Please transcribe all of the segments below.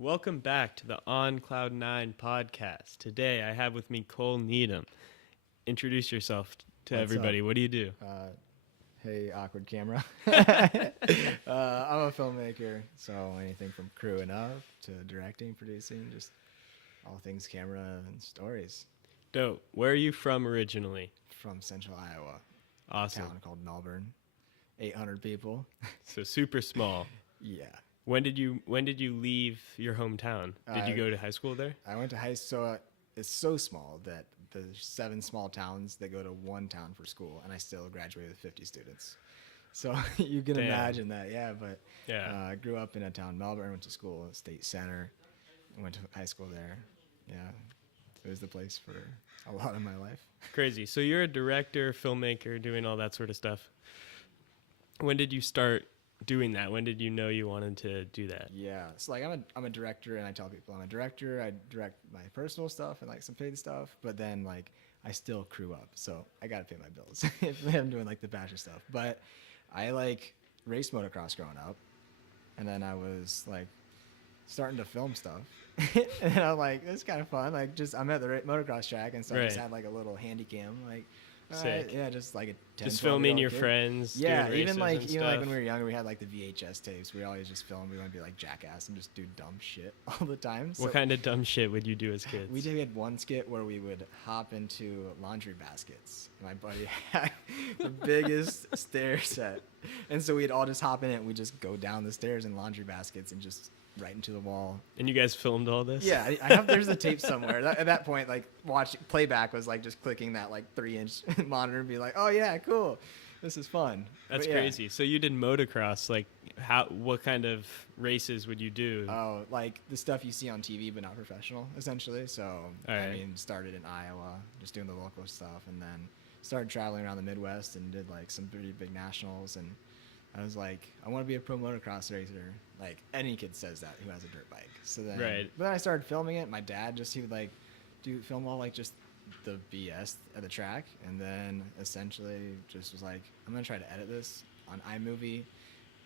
Welcome back to the On Cloud 9 podcast. Today I have with me Cole Needham. Introduce yourself to What's everybody. up? What do you do? Hey, awkward camera. I'm a filmmaker, so anything from crewing up to directing, producing, just all things camera and stories. Dope. Where are you from originally? From central Iowa, Awesome. a town called Melbourne, 800 people. So super small. Yeah. When did you leave your hometown? Did you go to high school there? I went to high school. So it's so small that there's 7 small towns that go to one town for school, and I still graduated with 50 students. So you can imagine that, yeah. But Yeah. I grew up in a town, Melbourne. Went to school at State Center. I went to high school there. Yeah, it was the place for a lot of my life. Crazy. So you're a director, filmmaker, doing all that sort of stuff. When did you start doing that? When did you know you wanted to do that? Yeah, so like I'm a director, and I tell people I'm a director. I direct my personal stuff and like some paid stuff, but then like I still crew up, so I gotta pay my bills if I'm doing like the bachelor stuff. But I like raced motocross growing up, and then I was like starting to film stuff, and I'm like, it's kind of fun. Like just I'm at the motocross track, and so I just Right. had like a little handy cam, like. Sick. Yeah, just like a 10, Just filming 12-year-old your kid. friends. Yeah, doing even races and like stuff. when we were younger, we had like the VHS tapes. We always just film. We want to be like Jackass and just do dumb shit all the time. What kind of dumb shit would you do as kids? We had one skit where we would hop into laundry baskets. My buddy had the biggest stair set, and so we'd all just hop in it. And we'd just go down the stairs in laundry baskets and just right into the wall. And you guys filmed all this? Yeah, I have. There's a tape somewhere. At that point, like playback was like just clicking that like 3-inch monitor and be like, oh yeah, cool, this is fun. That's But, yeah. crazy. So you did motocross. Like, what kind of races would you do? Oh, like the stuff you see on TV, but not professional, essentially. So All right. I mean, started in Iowa, just doing the local stuff, and then started traveling around the Midwest and did like some pretty big nationals. And I was like, I want to be a pro motocross racer. Like any kid says that who has a dirt bike. So then, Right. But then I started filming it. My dad he would like film all like just the BS at the track, and then essentially just was like, I'm gonna try to edit this on iMovie.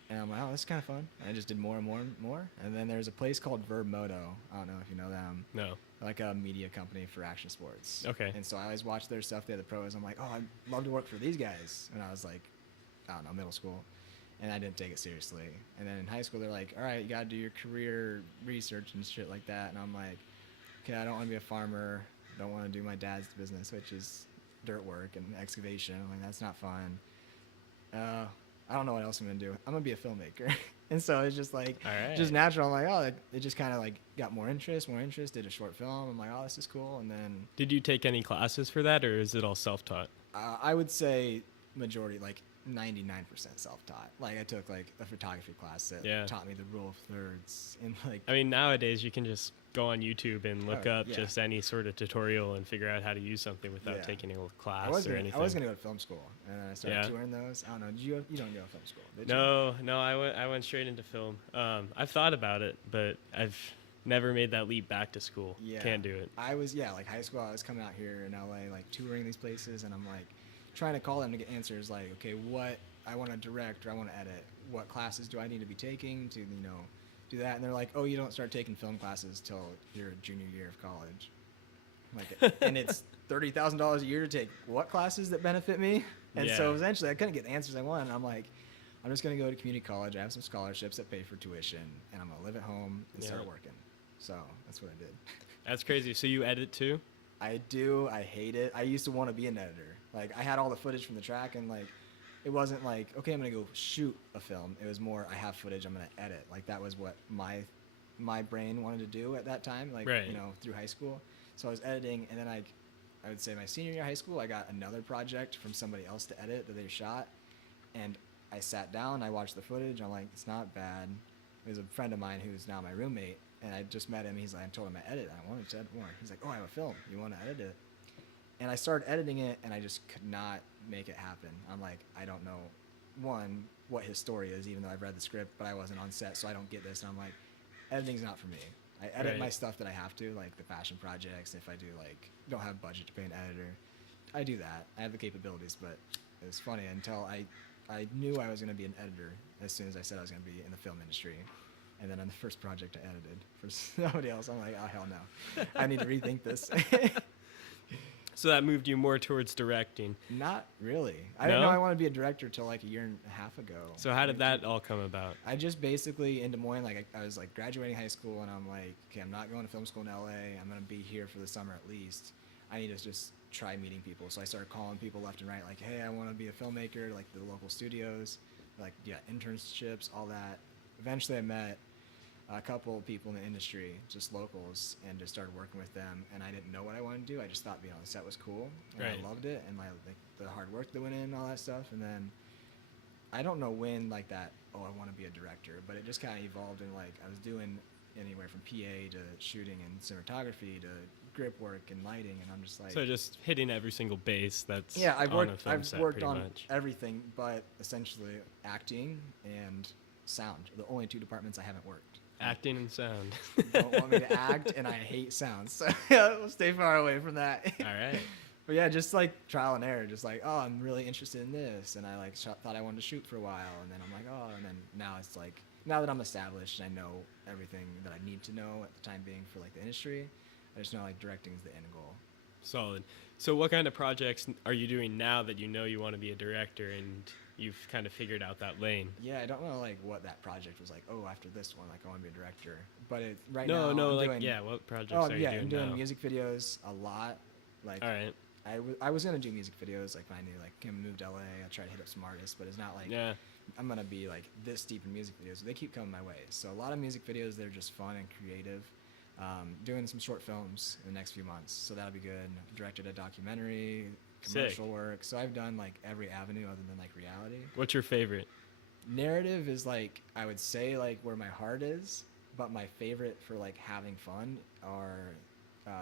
And I'm like, oh, this is kind of fun. And I just did more and more and more. And then there's a place called Verb Moto. I don't know if you know them. No. Like a media company for action sports. Okay. And so I always watch their stuff. They have the pros. I'm like, oh, I'd love to work for these guys. And I was like, I don't know, middle school. And I didn't take it seriously. And then in high school, they're like, all right, you got to do your career research and shit like that. And I'm like, okay, I don't want to be a farmer. Don't want to do my dad's business, which is dirt work and excavation. I'm like, that's not fun. I don't know what else I'm going to do. I'm going to be a filmmaker. And so it's just like, All right. just natural. I'm like, oh, it just kind of like got more interest, did a short film. I'm like, oh, this is cool. And then Did you take any classes for that, or is it all self-taught? I would say majority, like 99% self-taught. Like I took like a photography class that taught me the rule of thirds and like. I mean, nowadays you can just go on YouTube and look up yeah. just any sort of tutorial and figure out how to use something without taking a class or anything. I was gonna go to film school, and then I started touring those. I don't know. You don't go to film school? Did you? No, I went straight into film. I've thought about it, but I've never made that leap back to school. Yeah. Can't do it. I was like high school. I was coming out here in LA, like touring these places, and I'm like trying to call them to get answers. Like, okay, what I want to direct or I want to edit. What classes do I need to be taking to do that? And they're like, oh, you don't start taking film classes till your junior year of college. Like, and it's $30,000 a year to take what classes that benefit me? And so eventually I couldn't get the answers I wanted. And I'm like, I'm just going to go to community college. I have some scholarships that pay for tuition, and I'm going to live at home and start working. So that's what I did. That's crazy. So you edit too? I do. I hate it. I used to want to be an editor. Like I had all the footage from the track, and like it wasn't like, okay, I'm going to go shoot a film. It was more, I have footage, I'm going to edit. Like that was what my brain wanted to do at that time, like, through high school. So I was editing, and then I would say my senior year of high school, I got another project from somebody else to edit that they shot. And I sat down, I watched the footage, I'm like, it's not bad. It was a friend of mine who's now my roommate, and I just met him. He's like, I told him I edit. I wanted to edit more. He's like, oh, I have a film. You want to edit it? And I started editing it, and I just could not make it happen. I'm like, I don't know, one, what his story is, even though I've read the script, but I wasn't on set, so I don't get this. And I'm like, editing's not for me. I edit my stuff that I have to, like the fashion projects. If I do, like, don't have budget to pay an editor, I do that. I have the capabilities, but it was funny until I knew I was going to be an editor as soon as I said I was going to be in the film industry. And then on the first project I edited for somebody else, I'm like, oh hell no, I need to rethink this. So that moved you more towards directing. Not really. I didn't No? know I wanted to be a director till like a year and a half ago. So how did Maybe that all come about? I just basically in Des Moines, like I was like graduating high school, and I'm like, okay, I'm not going to film school in LA. I'm gonna be here for the summer at least. I need to just try meeting people. So I started calling people left and right, like, hey, I want to be a filmmaker, like the local studios, like yeah, internships, all that. Eventually, I met a couple of people in the industry, just locals, and just started working with them. And I didn't know what I wanted to do. I just thought being on the set was cool, and Right. I loved it, and like the hard work that went in, and all that stuff. And then I don't know when like that. Oh, I want to be a director, but it just kind of evolved in like I was doing anywhere from PA to shooting and cinematography to grip work and lighting, and I'm just like, So just hitting every single base that's yeah, I've on a worked film I've set worked pretty on much. everything, but essentially acting and sound, the only two departments I haven't worked. Acting and sound. Don't want me to act, and I hate sound, so I'll stay far away from that. All right. But yeah, just like trial and error, just like, oh, I'm really interested in this, and I like thought I wanted to shoot for a while, and then I'm like, oh, and then now it's like, now that I'm established, I know everything that I need to know at the time being for like the industry. I just know like directing is the end goal. Solid. So what kind of projects are you doing now that you know you want to be a director and you've kind of figured out that lane? Yeah, I don't know like what that project was like. Oh, after this one, like I want to be a director. But it right No, now, I'm like doing, yeah, what projects oh are yeah, you I'm doing doing now? music videos a lot. Like All right. I was gonna do music videos like when I knew like Kim moved to LA. I tried to hit up some artists, but it's not like Yeah. I'm gonna be like this deep in music videos. They keep coming my way. So a lot of music videos, they're just fun and creative. Doing some short films in the next few months, so that'll be good. Directed a documentary, commercial work. So I've done like every avenue other than like reality. What's your favorite? Narrative is like I would say like where my heart is, but my favorite for like having fun are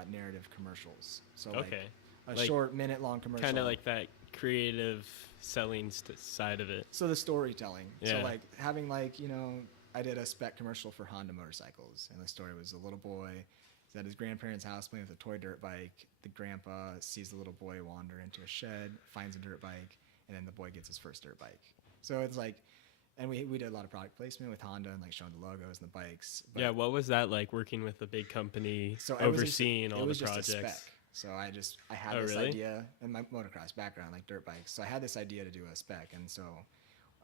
narrative commercials. So like Okay. a Like, short minute-long commercial. Kind of like that creative selling side of it. So the storytelling. So Yeah. like having like, you know, I did a spec commercial for Honda motorcycles, and the story was a little boy is at his grandparents' house playing with a toy dirt bike. The grandpa sees the little boy wander into a shed, finds a dirt bike, and then the boy gets his first dirt bike. So it's like, and we did a lot of product placement with Honda and like showing the logos and the bikes. But Yeah, what was that like working with a big company, so it was just- overseeing all it was the just a projects? spec. So I had Oh, this really? idea in my motocross background, like dirt bikes. So I had this idea to do a spec, and so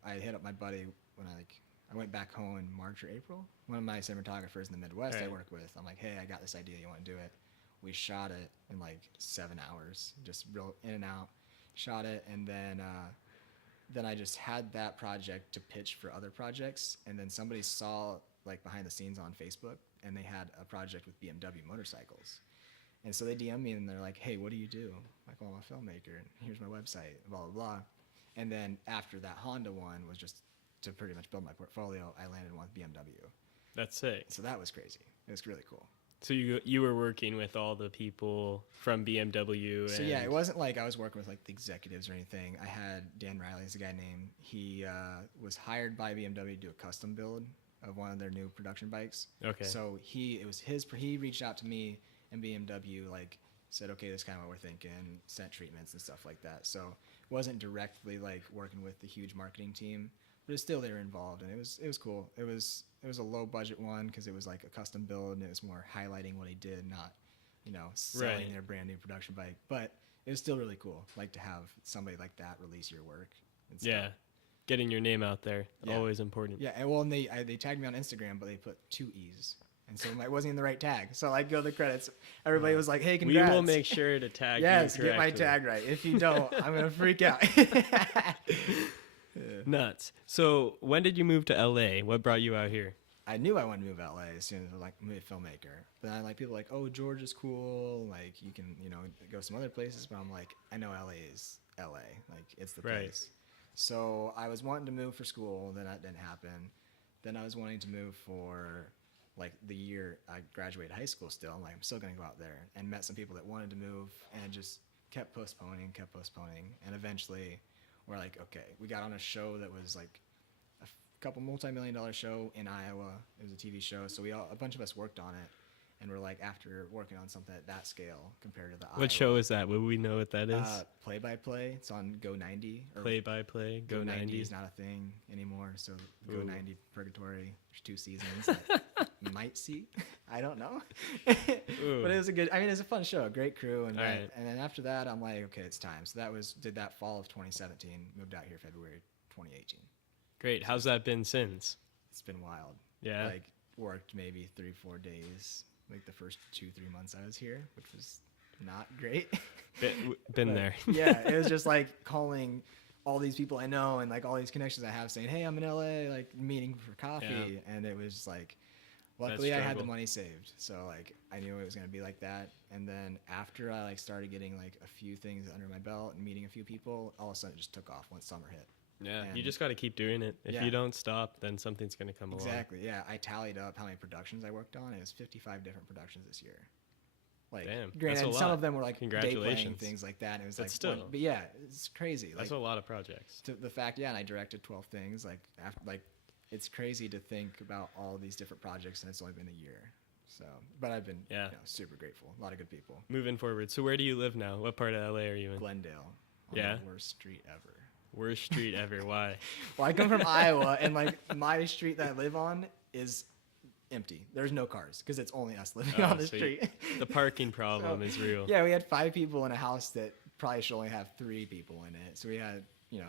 I hit up my buddy when I went back home in March or April. One of my cinematographers in the Midwest I Right. work with. I'm like, hey, I got this idea. You want to do it? We shot it in like 7 hours, just real in and out. Shot it, and then I just had that project to pitch for other projects, and then somebody saw like behind the scenes on Facebook, and they had a project with BMW motorcycles. And so they DM me and they're like, hey, what do you do? Like, well, I'm a filmmaker, and here's my website, blah, blah, blah. And then after that Honda one was just to pretty much build my portfolio, I landed one with BMW. That's sick. So that was crazy. It was really cool. So you were working with all the people from BMW. So yeah, it wasn't like I was working with like the executives or anything. I had Dan Riley, is a guy named, he was hired by BMW to do a custom build of one of their new production bikes. Okay. So he reached out to me, and BMW like said, okay, this is kind of what we're thinking, sent treatments and stuff like that. So it wasn't directly like working with the huge marketing team, but it's still they were involved, and it was cool. It was a low budget one because it was like a custom build, and it was more highlighting what he did, not selling Right. their brand new production bike. But it was still really cool, like to have somebody like that release your work. And stuff. Yeah. Getting your name out there, Yeah. always important. Yeah, and well, and they tagged me on Instagram, but they put 2 E's, and so it wasn't in the right tag. So I go to the credits. Everybody was like, "Hey, We congrats!" will make sure to tag yes, you get my correctly. tag right. If you don't, I'm gonna freak out. Nuts. So when did you move to LA? What brought you out here? I knew I wanted to move to LA as soon as I was like I'm a filmmaker. But I like people like, oh, Georgia's cool. Like you can go some other places. But I'm like, I know LA is LA. Like it's the Right. place. So I was wanting to move for school. Then that didn't happen. Then I was wanting to move for like the year I graduated high school still. I'm like, I'm still gonna go out there, and met some people that wanted to move, and just kept postponing. And eventually we're like, okay, we got on a show that was like couple multi-million-dollar show in Iowa. It was a TV show, so a bunch of us worked on it, And we're like, after working on something at that scale compared to the What show is that? Would we know what that is? Play by Play. It's on Go 90. Play by Play. Go 90 is not a thing anymore. So Go Ooh. 90 Purgatory. There's 2 seasons that you might see. I don't know. But it was a good. I mean, it's a fun show. Great crew. And Right. and then after that, I'm like, okay, it's time. So did that fall of 2017. Moved out here February 2018. Great. How's that been since? It's been wild. Yeah. Like worked maybe 3-4 days. Like the first 2-3 months I was here, which was not great. Been there. Yeah, it was just like calling all these people I know and like all these connections I have saying, hey, I'm in LA, like meeting for coffee. And it was like, luckily I had the money saved. So like I knew it was going to be like that. And then after I like started getting like a few things under my belt and meeting a few people, all of a sudden it just took off once summer hit. Yeah, And you just got to keep doing it. If you don't stop, then something's going to come along. Exactly, yeah. I tallied up how many productions I worked on. It was 55 different productions this year. Like, damn, granted, that's a some lot. of them were like day playing Congratulations. things like that. And it was But like, still. but yeah, it's crazy. That's like, a lot of projects. to the fact, yeah, and I directed 12 things. Like, after, like, it's crazy to think about all these different projects, and it's only been a year. So, but I've been super grateful. A lot of good people. Moving forward. So where do you live now? What part of LA are you in? Glendale. On Yeah. the worst street ever. Worst street ever. Why? Well, I come from Iowa, and like my street that I live on is empty. There's no cars because it's only us living on the street. The parking problem is real. Yeah, we had 5 people in a house that probably should only have 3 people in it. So we had,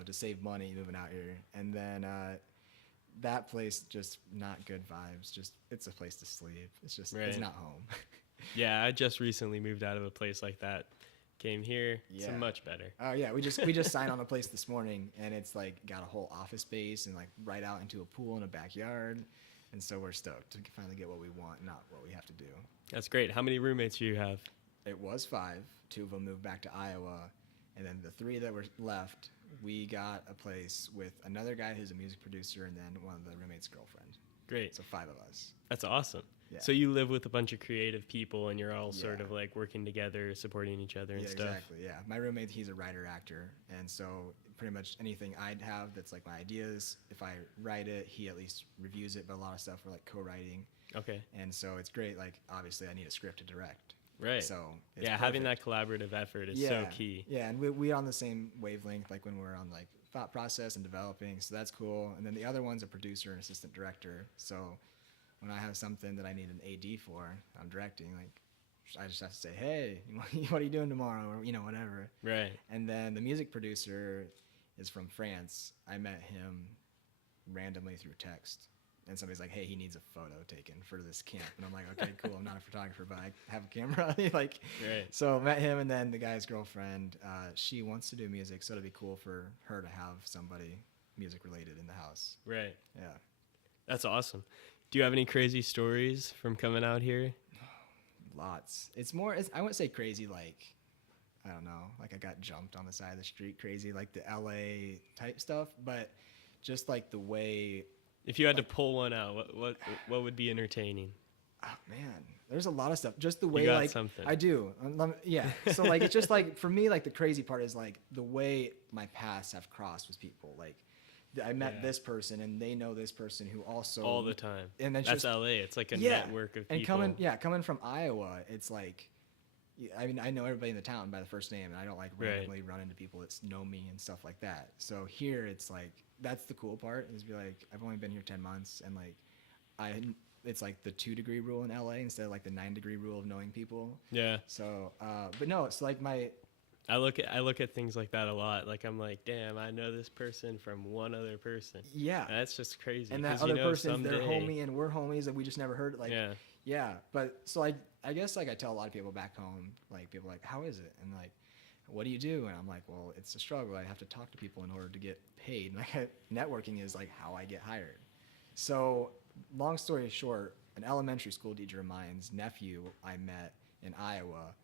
to save money moving out here. And then that place, just not good vibes. Just, it's a place to sleep. It's just, it's not home. Yeah, I just recently moved out of a place like that. Came here, it's much better. Oh yeah, we just signed on a place this morning, and it's like got a whole office space and like right out into a pool in a backyard. And so we're stoked to finally get what we want, not what we have to do. That's great. How many roommates do you have? It was 5. 2 of them moved back to Iowa. And then the 3 that were left, we got a place with another guy who's a music producer and then one of the roommate's girlfriend. Great. So 5 of us. That's awesome. Yeah. So you live with a bunch of creative people and you're all sort of like working together, supporting each other and stuff. Exactly, yeah. My roommate, he's a writer-actor. And so pretty much anything I'd have that's like my ideas, if I write it, he at least reviews it. But a lot of stuff we're like co-writing. Okay. And so it's great. Like, obviously, I need a script to direct. Right. So it's having perfect. that collaborative effort is so key. Yeah, and we're on the same wavelength, like when we're on like thought process and developing. So that's cool. And then the other one's a producer and assistant director. So when I have something that I need an AD for, I'm directing, like I just have to say, hey, what are you doing tomorrow? Or, whatever. Right. And then the music producer is from France. I met him randomly through text. And somebody's like, hey, he needs a photo taken for this camp. And I'm like, okay, cool. I'm not a photographer, but I have a camera. Right. So met him, and then the guy's girlfriend, she wants to do music, so it'd be cool for her to have somebody music related in the house. Right. Yeah. That's awesome. Do you have any crazy stories from coming out here? Lots. I wouldn't say crazy like, I don't know, like I got jumped on the side of the street crazy, like the LA type stuff, but just like the way. If you had to pull one out, what would be entertaining? Oh man, there's a lot of stuff. Just the way, you got like something. I do. Yeah. So like it's just like for me, like the crazy part is like the way my paths have crossed with people. Like I met this person and they know this person who also all the time. And then that's just, LA. It's like a network of people. And coming from Iowa, it's like. I mean, I know everybody in the town by the first name, and I don't like randomly run into people that know me and stuff like that. So here, it's like that's the cool part is be like, I've only been here 10 months, and like, it's like the 2-degree rule in LA instead of like the 9-degree rule of knowing people. Yeah. So, but no, it's like I look at things like that a lot. Like I'm like, damn, I know this person from one other person. Yeah. And that's just crazy. And that other person, they're homie, and we're homies, and we just never heard it. Like, yeah. But so I guess like I tell a lot of people back home, like people are like, how is it? And like, what do you do? And I'm like, well, it's a struggle. I have to talk to people in order to get paid. Like networking is like how I get hired. So long story short, an elementary school teacher of mine's nephew I met in Iowa,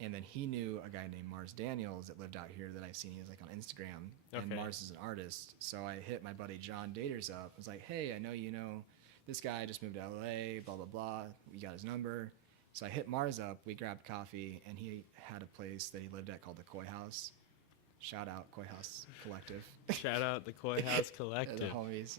and then he knew a guy named Mars Daniels that lived out here that I've seen. He was like on Instagram, and Mars is an artist. So I hit my buddy John Daters up. I was like, hey, I know you know this guy just moved to LA, blah, blah, blah. We got his number. So I hit Mars up. We grabbed coffee, and he had a place that he lived at called the Koi House. Shout out Koi House Collective. Shout out the Koi House The Collective. homies.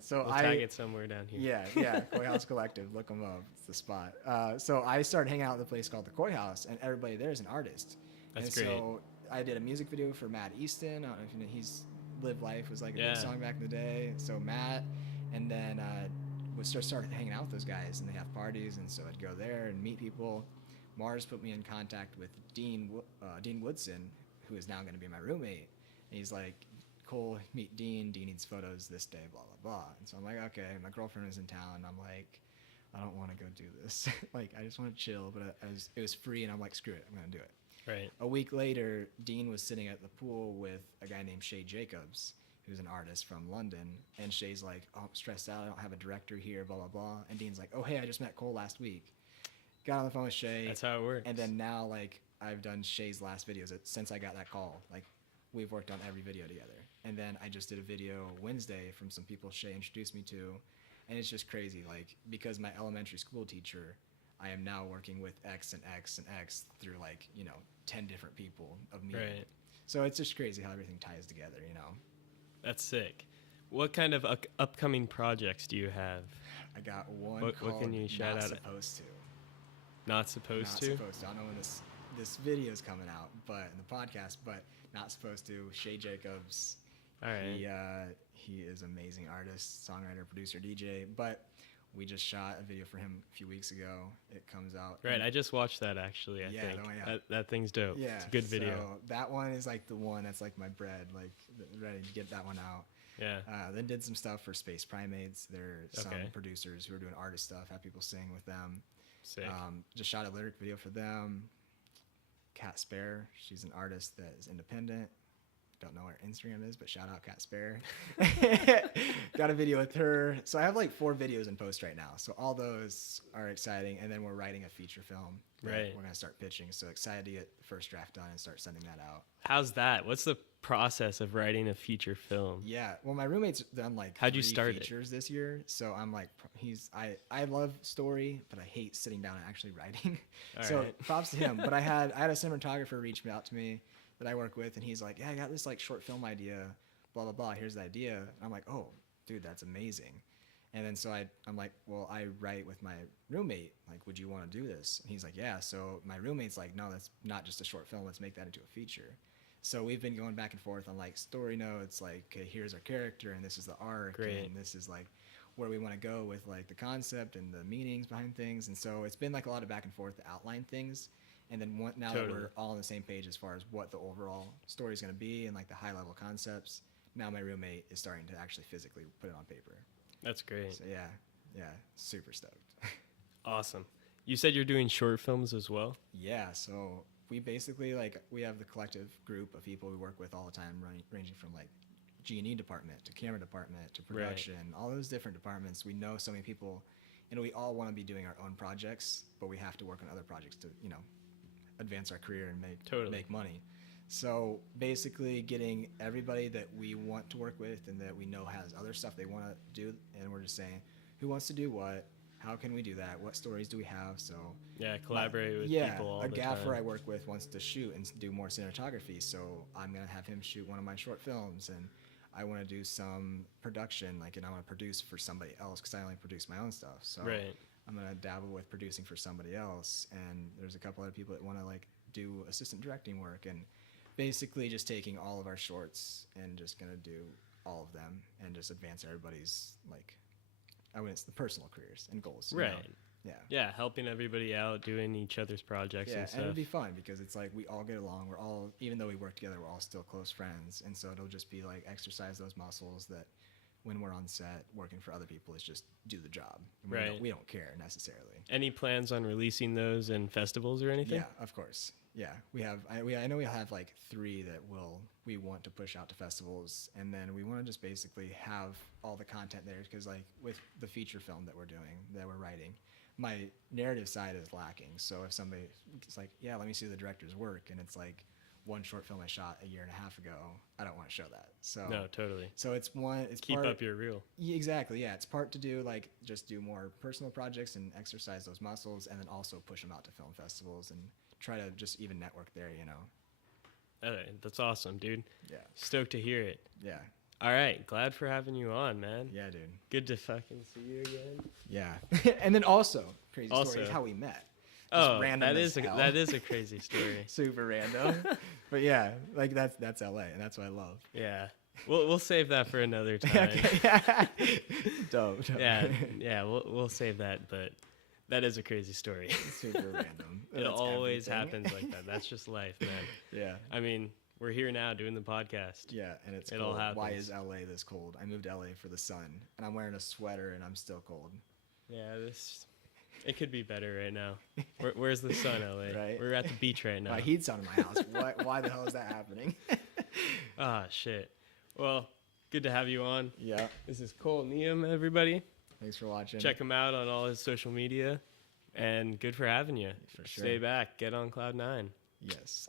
So We'll tag it somewhere down here. Yeah, Koi House Collective. Look them up. It's the spot. So I started hanging out at the place called the Koi House, and everybody there is an artist. That's and great. So I did a music video for Matt Easton. I don't know if you know, he's Live Life was like a Yeah. big song back in the day. So Matt, and then we started hanging out with those guys, and they have parties, and so I'd go there and meet people. Mars put me in contact with Dean Woodson, who is now going to be my roommate. And he's like, Cole, meet Dean. Dean needs photos this day, blah, blah, blah. And so I'm like, okay. My girlfriend was in town. And I'm like, I don't want to go do this. Like, I just want to chill. But it was free, and I'm like, screw it. I'm going to do it. Right. A week later, Dean was sitting at the pool with a guy named Shay Jacobs, who's an artist from London. And Shay's like, oh, I'm stressed out. I don't have a director here, blah, blah, blah. And Dean's like, oh, hey, I just met Cole last week. Got on the phone with Shay. That's how it works. And then now, like, I've done Shay's last videos since I got that call. Like, we've worked on every video together. And then I just did a video Wednesday from some people Shay introduced me to. And it's just crazy. Like, because my elementary school teacher, I am now working with X and X and X through, like, 10 different people of me. Right. So it's just crazy how everything ties together, That's sick. What kind of upcoming projects do you have? I got one What called can you shout Not out? Supposed To. Not supposed Not to? supposed to. I don't know when this video is coming out, but in the podcast, but Not Supposed to. Shay Jacobs. All right. He is an amazing artist, songwriter, producer, DJ. But we just shot a video for him a few weeks ago. It comes out. Right. I just watched that actually. I think that thing's dope. Yeah, It's a good video. So that one is like the one that's like my bread, like ready to get that one out. Yeah. Then did some stuff for Space Primates. There are some Okay. producers who are doing artist stuff, have people sing with them. Sick. Just shot a lyric video for them. Cat Spare, she's an artist that is independent. Don't know where Instagram is, but shout out Cat Spare. Got a video with her. So I have like 4 videos in post right now. So all those are exciting. And then we're writing a feature film that Right. we're going to start pitching. So excited to get the first draft done and start sending that out. How's that? What's the process of writing a feature film? Yeah. Well, my roommate's done like How'd you 3 start it? features this year. So I'm like, I love story, but I hate sitting down and actually writing. All So right. props to him. But I had a cinematographer reach out to me that I work with, and he's like, yeah, I got this like short film idea, blah, blah, blah. Here's the idea. And I'm like, oh, dude, that's amazing. And then so I'm like, well, I write with my roommate. Like, would you want to do this? And he's like, yeah. So my roommate's like, no, that's not just a short film. Let's make that into a feature. So we've been going back and forth on like story notes, like, okay, here's our character, and this is the arc, Great. and this is like where we want to go with like the concept and the meanings behind things. And so it's been like a lot of back and forth to outline things. And then now that Totally. we're all on the same page as far as what the overall story is going to be and like the high level concepts, now my roommate is starting to actually physically put it on paper. That's great. So yeah, super stoked. Awesome. You said you're doing short films as well? Yeah, so we basically we have the collective group of people we work with all the time, ranging from like G&E department to camera department to production, all those different departments. We know so many people, and we all want to be doing our own projects, but we have to work on other projects to advance our career and make money. So basically getting everybody that we want to work with and that we know has other stuff they want to do, and we're just saying, who wants to do what? How can we do that? What stories do we have? So Yeah, collaborate with people all a the gaffer time. I work with wants to shoot and do more cinematography, so I'm gonna have him shoot one of my short films, and I want to do some production, and I want to produce for somebody else because I only produce my own stuff. So Right. I'm gonna dabble with producing for somebody else, and there's a couple other people that want to do assistant directing work, and basically just taking all of our shorts and just gonna do all of them and just advance everybody's it's the personal careers and goals. Right. Yeah. Yeah, helping everybody out, doing each other's projects Yeah, and and stuff. it'd be fun because it's like we all get along. We're all, even though we work together, we're all still close friends, and so it'll just be like exercise those muscles that when we're on set working for other people is just do the job. And Right. We don't care necessarily. Any plans on releasing those in festivals or anything? Yeah, of course. Yeah, we have. I know we have 3 that we want to push out to festivals, and then we want to just basically have all the content there because with the feature film that we're writing, my narrative side is lacking. So if somebody's like, yeah, let me see the director's work, and it's like one short film I shot a year and a half ago, I don't want to show that. So No, totally. So it's Keep part, up your reel. Yeah, exactly. Yeah, it's part to do just do more personal projects and exercise those muscles, and then also push them out to film festivals and try to just even network there. That's awesome, dude. Yeah. Stoked to hear it. Yeah. All right, glad for having you on, man. Yeah, dude. Good to fucking see you again. Yeah. And then also, crazy story Also. is how we met. Oh, random as hell. that is a crazy story. Super random. But yeah, like that's LA, and that's what I love. Yeah, we'll save that for another time. Okay, yeah. Dope. Yeah, we'll save that, but that is a crazy story. Super random. It That's always everything. happens like that. That's just life, man. Yeah. I mean, we're here now doing the podcast. Yeah, and it's It cold. all happens. Why is LA this cold? I moved to LA for the sun, and I'm wearing a sweater, and I'm still cold. Yeah, it could be better right now. Where's the sun, LA? Right. We're at the beach right now. My heat's on in my house. Why the hell is that happening? Ah, shit. Well, good to have you on. Yeah. This is Cole Needham, everybody. Thanks for watching. Check him out on all his social media. And good for having you. For sure. Stay back. Get on Cloud 9. Yes.